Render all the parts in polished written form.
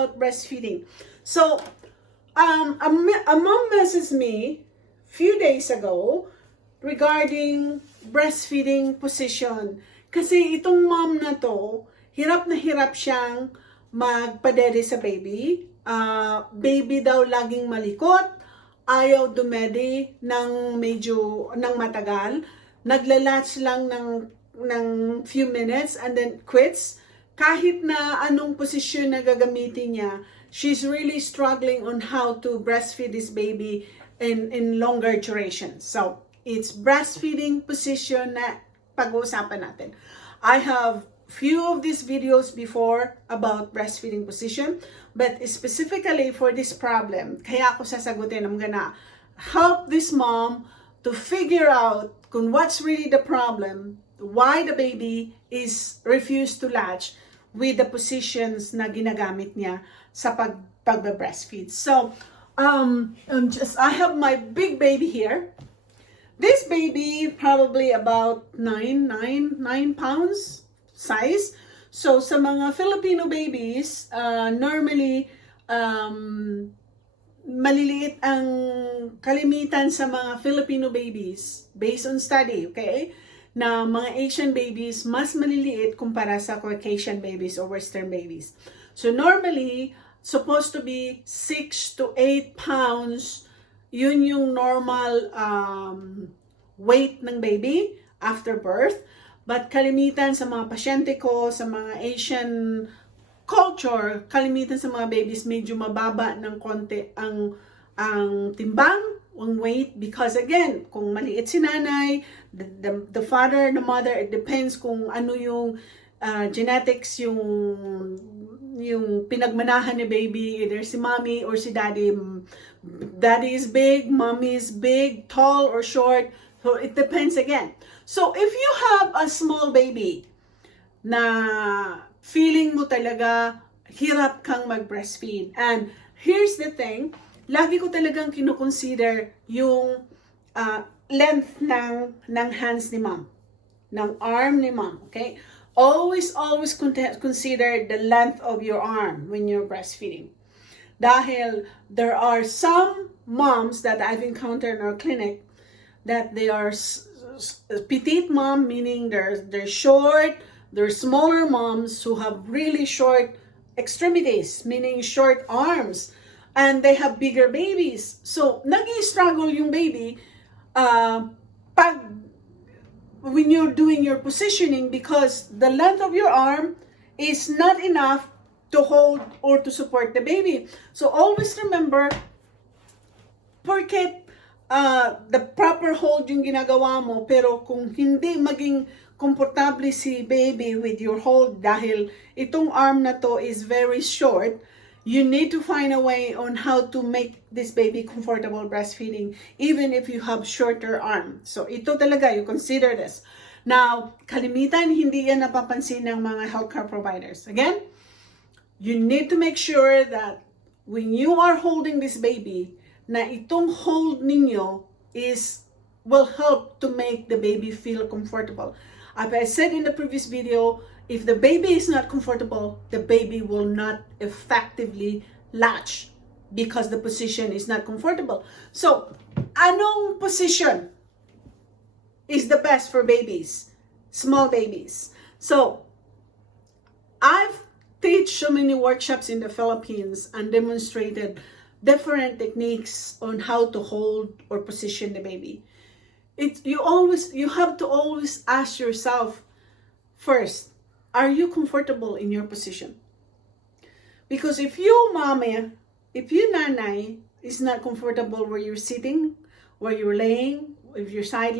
about breastfeeding. So, a mom messaged me few days ago regarding breastfeeding position. Kasi itong mom na to, hirap na hirap siyang magpadede sa baby. Baby daw laging malikot, ayaw dumedi ng matagal, naglalatch lang ng few minutes and then quits. Kahit na anong posisyon na gagamitin niya, she's really struggling on how to breastfeed this baby in longer duration. So, it's breastfeeding position na pag-uusapan natin. I have few of these videos before about breastfeeding position, but specifically for this problem, kaya ako sasagutin, I'm gonna help this mom to figure out kung what's really the problem, why the baby is refused to latch with the positions na ginagamit niya sa pag-breastfeed. So, I have my big baby here. This baby probably about 9 pounds size. So, sa mga Filipino babies, normally, maliliit ang kalimitan sa mga Filipino babies based on study, okay? Na mga Asian babies mas maliliit kumpara sa Caucasian babies or Western babies. So normally, supposed to be 6 to 8 pounds, yun yung normal weight ng baby after birth. But kalimitan sa mga pasyente ko, sa mga Asian culture, kalimitan sa mga babies medyo mababa ng konti ang timbang, ang weight, because again, kung maliit si nanay, the father, the mother, it depends kung ano yung genetics, yung pinagmanahan ni baby, either si mommy or si daddy. Daddy is big, mommy is big, tall or short, so it depends again. So if you have a small baby na feeling mo talaga hirap kang mag-breastfeed, and here's the thing, lagi ko talagang kinoconsider yung length ng hands ni mom, ng arm ni mom, okay? Always consider the length of your arm when you're breastfeeding. Dahil there are some moms that I've encountered in our clinic that they are petite mom, meaning they're short, they're smaller moms who have really short extremities, meaning short arms, and they have bigger babies. So, nag-i-struggle yung baby when you're doing your positioning because the length of your arm is not enough to hold or to support the baby. So, always remember, porket the proper hold yung ginagawa mo, pero kung hindi maging komportable si baby with your hold dahil itong arm na to is very short, you need to find a way on how to make this baby comfortable breastfeeding even if you have shorter arm. So ito talaga, you consider this. Now, kalimitan hindi yan napapansin ng mga healthcare providers. Again, you need to make sure that when you are holding this baby, na itong hold ninyo will help to make the baby feel comfortable. As I said in the previous video, if the baby is not comfortable, the baby will not effectively latch because the position is not comfortable. So, anong position is the best for babies, small babies? So, I've taught so many workshops in the Philippines and demonstrated different techniques on how to hold or position the baby. You have to always ask yourself first, are you comfortable in your position? Because if you nanay is not comfortable where you're sitting, where you're laying, if you're side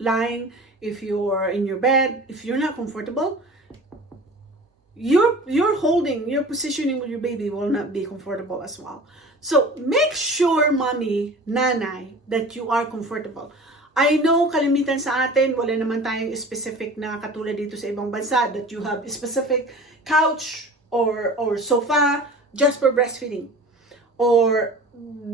lying, if you're in your bed, if you're not comfortable, your holding, your positioning with your baby will not be comfortable as well. So make sure, mommy, nanay, that you are comfortable. I know kalimitan sa atin, wala naman tayong specific na katulad dito sa ibang bansa that you have a specific couch or sofa just for breastfeeding. Or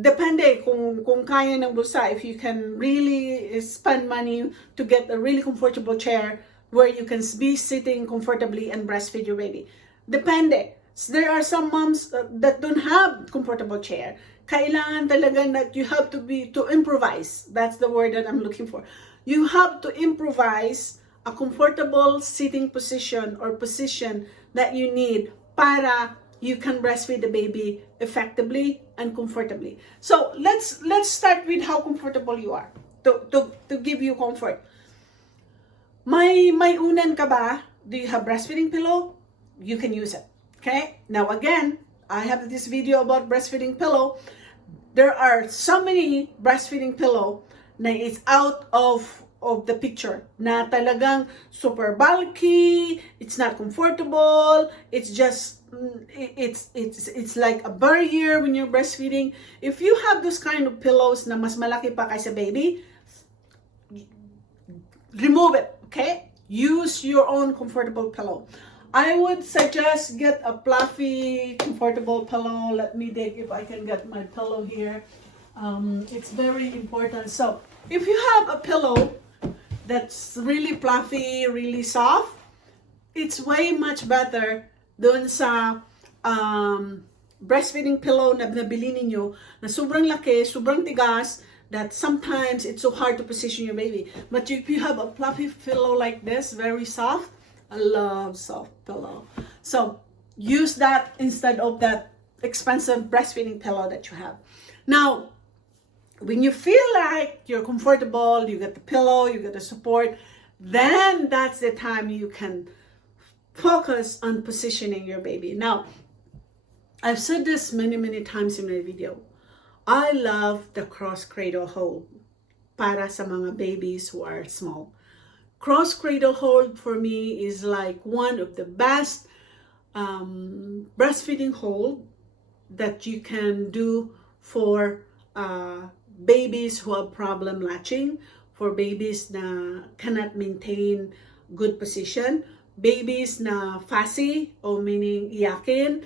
depende kung kaya ng bulsa, if you can really spend money to get a really comfortable chair where you can be sitting comfortably and breastfeed your baby. Depende. There are some moms that don't have comfortable chair. Kailangan talaga that you have to improvise. That's the word that I'm looking for. You have to improvise a comfortable sitting position or position that you need para you can breastfeed the baby effectively and comfortably. So let's start with how comfortable you are to give you comfort. May unan ka ba? Do you have breastfeeding pillow? You can use it. Okay? Now again, I have this video about breastfeeding pillow. There are so many breastfeeding pillow na it's out of the picture, na talagang super bulky, it's not comfortable, it's just it's like a barrier when you're breastfeeding. If you have those kind of pillows na mas malaki pa kaysa baby, remove it, okay? Use your own comfortable pillow. I would suggest get a fluffy, comfortable pillow. Let me think if I can get my pillow here. It's very important. So, if you have a pillow that's really fluffy, really soft, it's way much better dun sa breastfeeding pillow na nabili ninyo na sobrang laki, sobrang tigas, that sometimes it's so hard to position your baby. But if you have a fluffy pillow like this, very soft, I love soft pillow. So use that instead of that expensive breastfeeding pillow that you have. Now, when you feel like you're comfortable, you get the pillow, you get the support, then that's the time you can focus on positioning your baby. Now, I've said this many times in my video. I love the cross cradle hold para sa mga babies who are small. Cross cradle hold for me is like one of the best breastfeeding hold that you can do for babies who have problem latching, for babies na cannot maintain good position, babies na fussy, or meaning iyakin,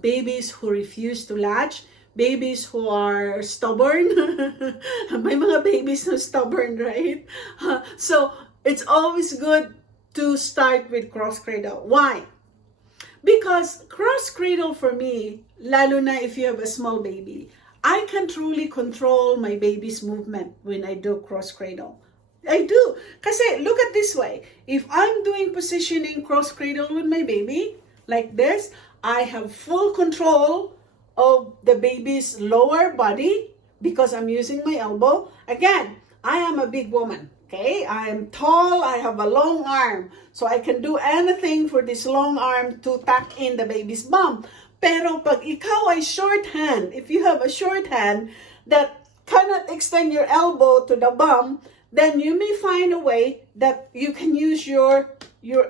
babies who refuse to latch, babies who are stubborn. May mga babies who are stubborn, right? So it's always good to start with cross cradle. Why? Because cross cradle for me, lalo na if you have a small baby, I can truly control my baby's movement when I do cross cradle. I do. Kasi look at this way. If I'm doing positioning cross cradle with my baby, like this, I have full control of the baby's lower body because I'm using my elbow. Again, I am a big woman. Okay, I am tall, I have a long arm. So I can do anything for this long arm to tuck in the baby's bum. Pero pag ikaw ay short hand, if you have a short hand that cannot extend your elbow to the bum, then you may find a way that you can use your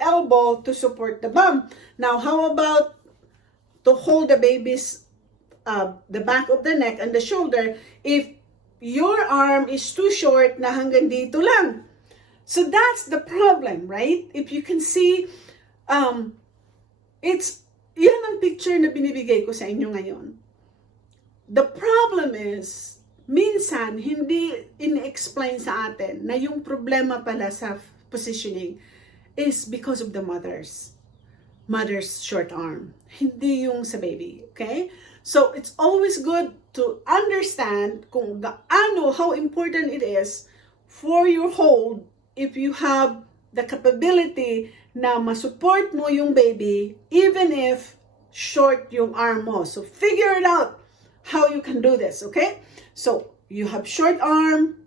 elbow to support the bum. Now, how about to hold the baby's the back of the neck and the shoulder if your arm is too short na hanggang dito lang? So that's the problem, right? If you can see, yan ang picture na binibigay ko sa inyo ngayon. The problem is, minsan, hindi in-explain sa atin na yung problema pala sa positioning is because of the mother's short arm. Hindi yung sa baby, okay? So, it's always good to understand kung how important it is for your hold if you have the capability na masupport mo yung baby even if short yung arm mo. So, figure it out how you can do this, okay? So, you have short arm,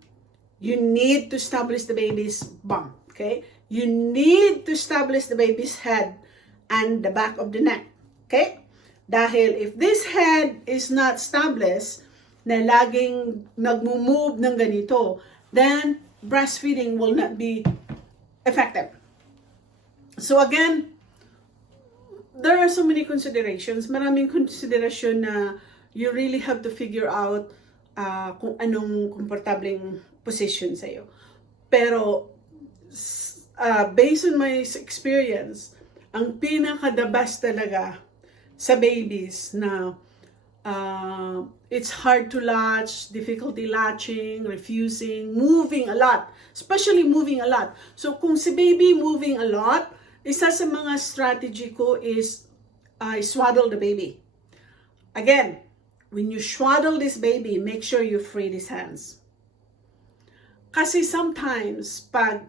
you need to establish the baby's bum, okay? You need to establish the baby's head and the back of the neck, okay? Dahil if this head is not established, na laging nagmo-move ng ganito, then breastfeeding will not be effective. So again, there are so many considerations. Maraming konsiderasyon na you really have to figure out kung anong komportableng position sa'yo. Pero based on my experience, ang pinaka-the best talaga sa babies na it's hard to latch, difficulty latching, refusing, moving a lot, especially moving a lot. So kung si baby moving a lot, isa sa mga strategy ko is swaddle the baby. Again, when you swaddle this baby, make sure you free his hands. Kasi sometimes, pag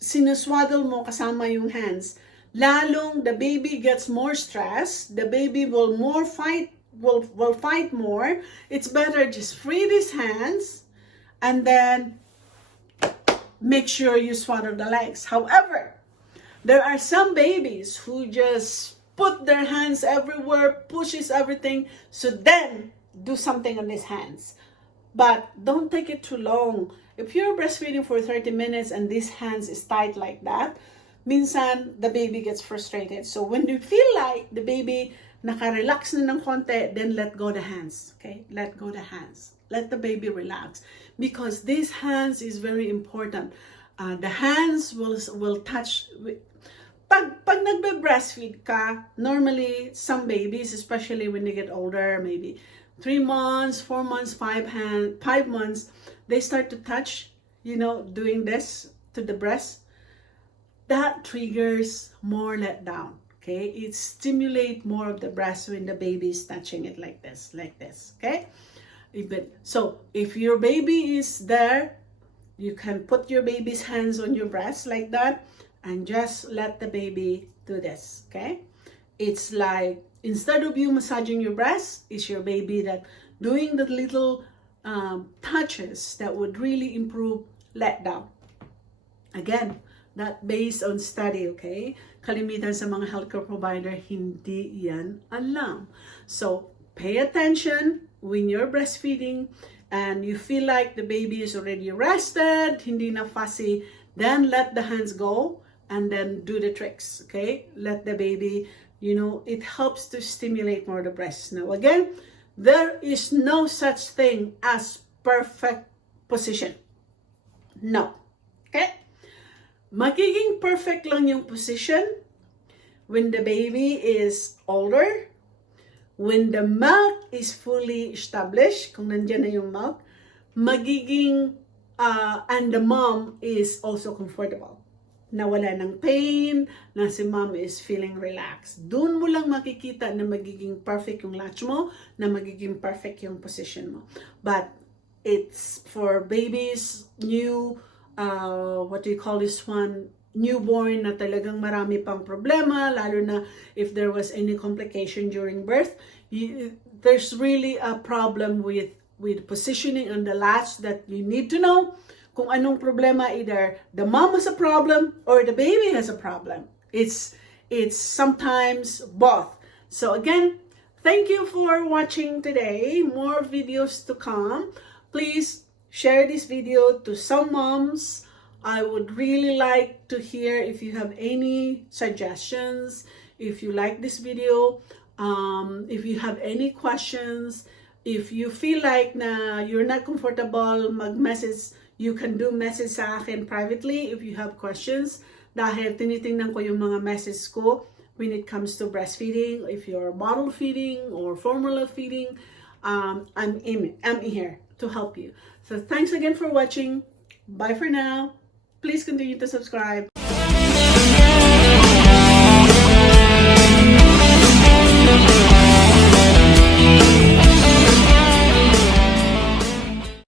sinuswaddle mo kasama yung hands, lalong the baby gets more stressed, the baby will fight more. It's better just free these hands and then make sure you swaddle the legs. However, there are some babies who just put their hands everywhere, pushes everything, so then do something on these hands. But don't take it too long. If you're breastfeeding for 30 minutes and these hands is tight like that, minsan the baby gets frustrated. So when you feel like the baby naka-relax na ng konti, then let go the hands. Okay? Let go the hands. Let the baby relax. Because these hands is very important. The hands will touch. Pag nagbe-breastfeed ka, normally some babies, especially when they get older, maybe 3 months, 4 months, 5 months, they start to touch, doing this to the breast. That triggers more letdown. Okay, it stimulates more of the breast when the baby is touching it like this. Okay, so if your baby is there, you can put your baby's hands on your breast like that and just let the baby do this. Okay, it's like instead of you massaging your breast, it's your baby that doing the little touches that would really improve letdown. Again, that based on study, okay? Kalimitan sa mga healthcare provider, hindi yan alam. So, pay attention when you're breastfeeding and you feel like the baby is already rested, hindi na fussy, then let the hands go and then do the tricks, okay? Let the baby, it helps to stimulate more the breast. Now, again, there is no such thing as perfect position. No. Okay? Magiging perfect lang yung position when the baby is older, when the milk is fully established, kung nandiyan na yung milk, magiging, and the mom is also comfortable. Na wala ng pain, na si mom is feeling relaxed. Doon mo lang makikita na magiging perfect yung latch mo, na magiging perfect yung position mo. But it's for babies, newborn na talagang marami pang problema, lalo na if there was any complication during birth, there's really a problem with positioning on the latch that you need to know. Kung anong problema, either the mom has a problem or the baby has a problem. It's sometimes both. So again, thank you for watching today. More videos to come. Please share this video to some moms. I would really like to hear if you have any suggestions, if you like this video, if you have any questions, if you feel like na you're not comfortable mag-message, you can do message sa akin privately if you have questions. Dahil tinitingnan ko yung mga message ko when it comes to breastfeeding, if you're bottle feeding or formula feeding, I'm here to help you. So thanks again for watching. Bye for now. Please continue to subscribe.